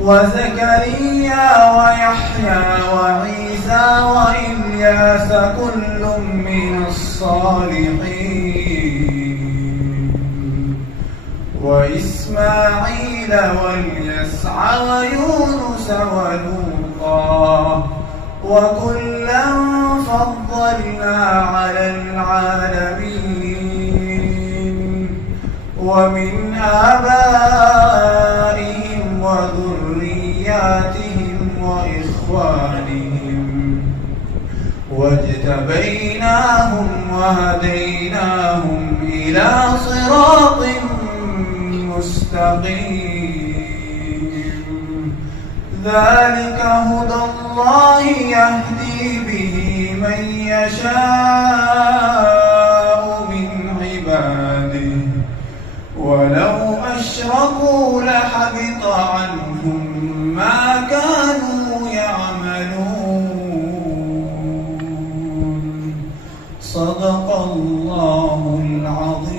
وزكريا ويحيى وعيسى وإلياس كل من الصالحين وإسماعيل واليسع ويونس ولوطا وكلا فضلنا على العالمين ومن آبائهم وذرياتهم وإخوانهم واجتبيناهم وهديناهم إلى صراط مستقيم ذلك هدى الله يهدي به من يشاء من عباده ولو أشركوا لحبط عنهم ما كانوا يعملون صدق الله العظيم.